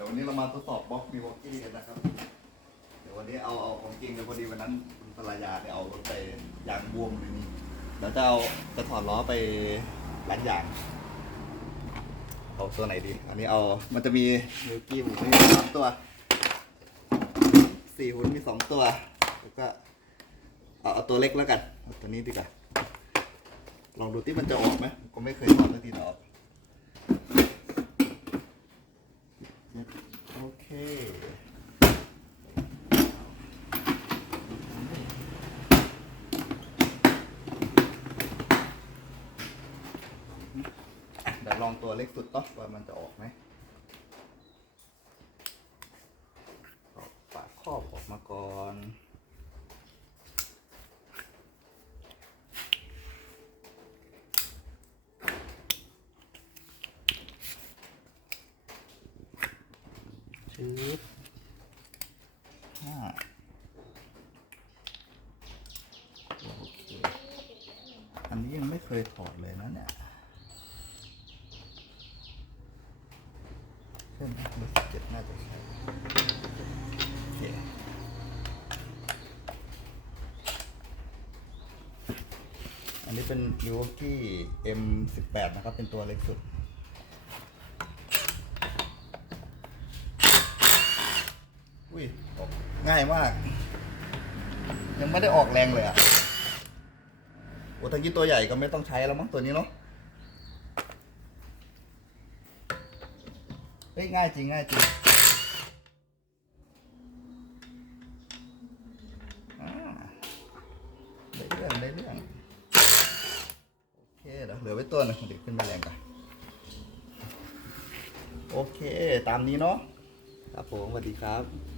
ดี๋ยววันนี้เรามาทดสอบบล็อกมีวอกกี้กันนะครับ เดี๋ยววันนี้เอาเอาของจริงเลยพอดีวันนั้นคุณภรรยาเนี่ยเอารถไปยางบวมเลยนี่เดี๋ยวจะเอาจะถอดล้อไปร้านยาง เอาตัวไหนดี อันนี้เอา มันจะมีมิวกี้มันมีสามตัว สี่หุ่นมีสองตัว แล้วก็เอาเอาตัวเล็กแล้วกันเอาตัวนี้ดีกว่า ลองดูที่มันจะออกไหม ก็ไม่เคยถอดสักทีแต่ออก โอ เคเดี๋ยวลองตัวเล็กสุดต่อว่ามันจะออกไหมเอาปากครอบออกมาก่อน ชืบห้าโอเคอันนี้ยังไม่เคยถอดเลยนะเนี่ยใช่ไหมรู้สึกเจ็ดน่าจะใช่โอเคอันนี้เป็น Milwaukee M18 นะครับ เป็นตัวเล็กสุด อุ้ยออกง่ายมาก ยังไม่ได้ออกแรงเลยอะโอ้ทั้งยี่ตัวใหญ่ก็ไม่ต้องใช้แล้วมั้งตัวนี้เนาะเฮ้ยง่ายจริงง่ายจริงอ่าได้เรื่องได้เรื่องโอเคเดี๋ยวเหลือไว้ตัวหนึงเดี๋ยวขึ้นมาแรงกันโอเค ตามนี้เนาะครับผมสวัสดีครับ